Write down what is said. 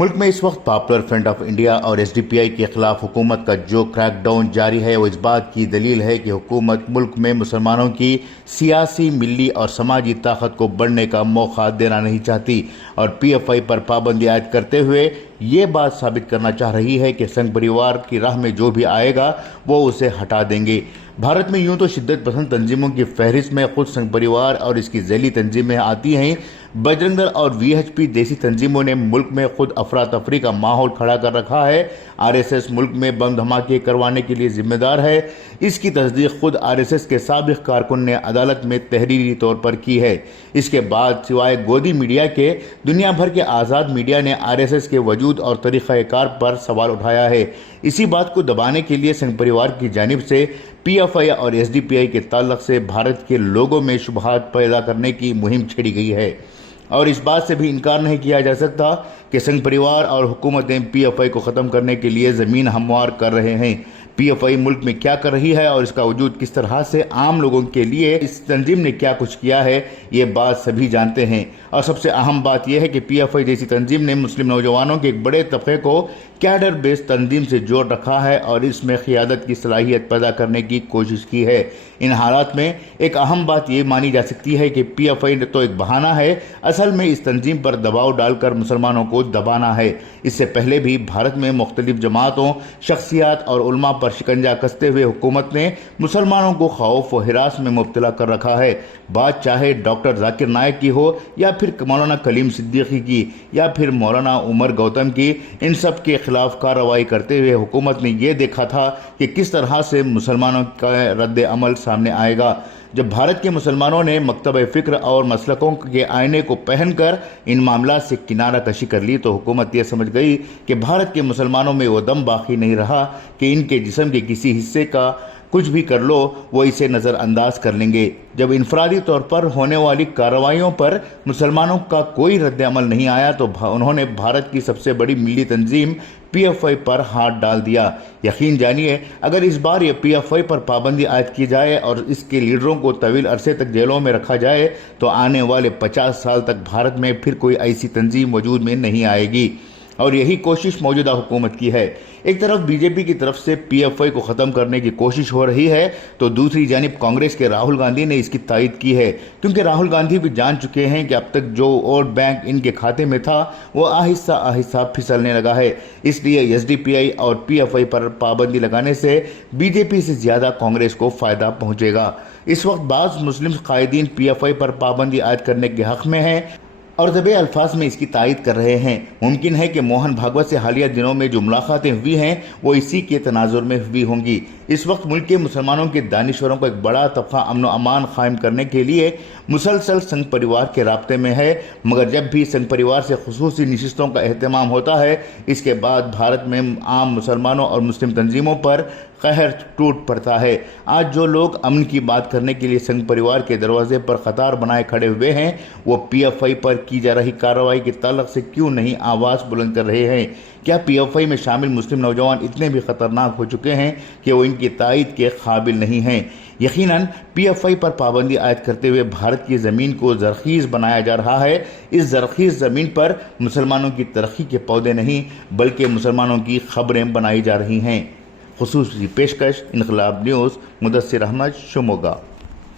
मुल्क में इस वक्त पॉपुलर फ्रंट ऑफ इंडिया और एसडीपीआई के खिलाफ हुकूमत का जो क्रैकडाउन जारी है वो इस बात की दलील है कि हुकूमत मुल्क में मुसलमानों की सियासी, मिली और समाजी ताकत को बढ़ने का मौका देना नहीं चाहती और पीएफआई पर पाबंदी आयद करते हुए ये बात साबित करना चाह रही है कि संघ परिवार की राह में जो भी आएगा वो उसे हटा देंगे। भारत में यूं तो शिद्दत पसंद तंजीमों की फहरिस्त में खुद संघ परिवार और इसकी झैली तंजीमें आती हैं। बजरंग दल और वीएचपी जैसी तंजीमों ने मुल्क में खुद अफरा तफरी का माहौल खड़ा कर रखा है। आरएसएस मुल्क में बम धमाके करवाने के लिए जिम्मेदार है। इसकी तस्दीक खुद आरएसएस के साबिक कारकुन ने अदालत में तहरीरी तौर पर की है। इसके बाद सिवाय गोदी मीडिया के दुनिया भर के आज़ाद मीडिया ने आरएसएस के वजूद और तरीक़ाकार पर सवाल उठाया है। इसी बात को दबाने के लिए संघ परिवार की जानिब से पीएफआई और एसडीपीआई के ताल्लुक से भारत के लोगों में शुबहात पैदा करने की मुहिम छेड़ी गई है और इस बात से भी इनकार नहीं किया जा सकता कि संघ परिवार और हुकूमतें पीएफआई को ख़त्म करने के लिए ज़मीन हमवार कर रहे हैं। पीएफआई मुल्क में क्या कर रही है और इसका वजूद किस तरह से आम लोगों के लिए इस तंजीम ने क्या कुछ किया है ये बात सभी जानते हैं। और सबसे अहम बात यह है कि पीएफआई जैसी तंजीम ने मुस्लिम नौजवानों के एक बड़े तबके को कैडर बेस्ड तंजीम से जोड़ रखा है और इसमें क़ियादत की सलाहियत पैदा करने की कोशिश की है। इन हालात में एक अहम बात ये मानी जा सकती है कि पीएफआई तो एक बहाना है, असल में इस तंजीम पर दबाव डालकर मुसलमानों को दबाना है। इससे पहले भी भारत में मुख्तलिफ जमातों, शख्सियात और उलमा पर शिकंजा कसते हुए हुकूमत ने मुसलमानों को खौफ व हिरास में मुब्तला कर रखा है। बात चाहे डॉक्टर जाकिर नायक की हो या फिर मौलाना कलीम सिद्दीकी की या फिर मौलाना उमर गौतम की, इन सब के खिलाफ कार्रवाई करते हुए हुकूमत ने यह देखा था कि किस तरह से मुसलमानों का रद्द अमल सामने आएगा। जब भारत के मुसलमानों ने मकतब फ़िक्र और मसलकों के आईने को पहनकर इन मामला से किनारा कशी कर ली तो हुकूमत यह समझ गई कि भारत के मुसलमानों में वो दम बाकी नहीं रहा कि इनके जिस्म के किसी हिस्से का कुछ भी कर लो वो इसे नज़रअंदाज कर लेंगे। जब इनफरादी तौर पर होने वाली कार्रवाइयों पर मुसलमानों का कोई रद्द अमल नहीं आया तो उन्होंने भारत की सबसे बड़ी मिली तंजीम पीएफआई पर हाथ डाल दिया। यकीन जानिए, अगर इस बार ये पीएफआई पर पाबंदी आयद की जाए और इसके लीडरों को तवील अरसे तक जेलों में रखा जाए तो आने वाले 50 साल तक भारत में फिर कोई ऐसी तंजीम वजूद में नहीं आएगी और यही कोशिश मौजूदा हुकूमत की है। एक तरफ बीजेपी की तरफ से पीएफआई को ख़त्म करने की कोशिश हो रही है तो दूसरी जानिब कांग्रेस के राहुल गांधी ने इसकी तायद की है, क्योंकि राहुल गांधी भी जान चुके हैं कि अब तक जो वोट बैंक इनके खाते में था वो आहिस्ता आहिस्ता फिसलने लगा है। इसलिए एसडीपीआई और पीएफआई पर पाबंदी लगाने से बीजेपी से ज़्यादा कांग्रेस को फ़ायदा पहुँचेगा। इस वक्त बाज़ मुस्लिम कायदीन पीएफआई पर पाबंदी आयद करने के हक़ में हैं और दबे अल्फाज में इसकी तायद कर रहे हैं। मुमकिन है कि मोहन भागवत से हालिया दिनों में जो मुलाकातें हुई हैं वो इसी के तनाजुर में हुई होंगी। इस वक्त मुल्क के मुसलमानों के दानिश्वरों का एक बड़ा तबका अमन अमान कायम करने के लिए मुसलसल संघ परिवार के राब्ते में है, मगर जब भी संघ परिवार से खुसूसी नशिस्तों का एहतमाम होता है इसके बाद भारत में आम मुसलमानों और मुस्लिम तंजीमों पर कहर टूट पड़ता है। आज जो लोग अमन की बात करने के लिए संघ परिवार के दरवाजे पर कतार बनाए खड़े हुए हैं वो पीएफआई पर की जा रही कार्रवाई के ताल्लुक से क्यों नहीं आवाज़ बुलंद कर रहे हैं? क्या पीएफआई में शामिल मुस्लिम नौजवान इतने भी ख़तरनाक हो चुके हैं कि वो इनकी तायद के काबिल नहीं हैं? यकीनन पीएफआई पर पाबंदी आयद करते हुए भारत की ज़मीन को ज़रख़ीज़ बनाया जा रहा है। इस ज़रख़ीज़ ज़मीन पर मुसलमानों की तरक्की के पौधे नहीं बल्कि मुसलमानों की खबरें बनाई जा रही हैं। खुसूसी पेशकश इनकलाब न्यूज़, मुदस्सिर अहमद, शिमोगा।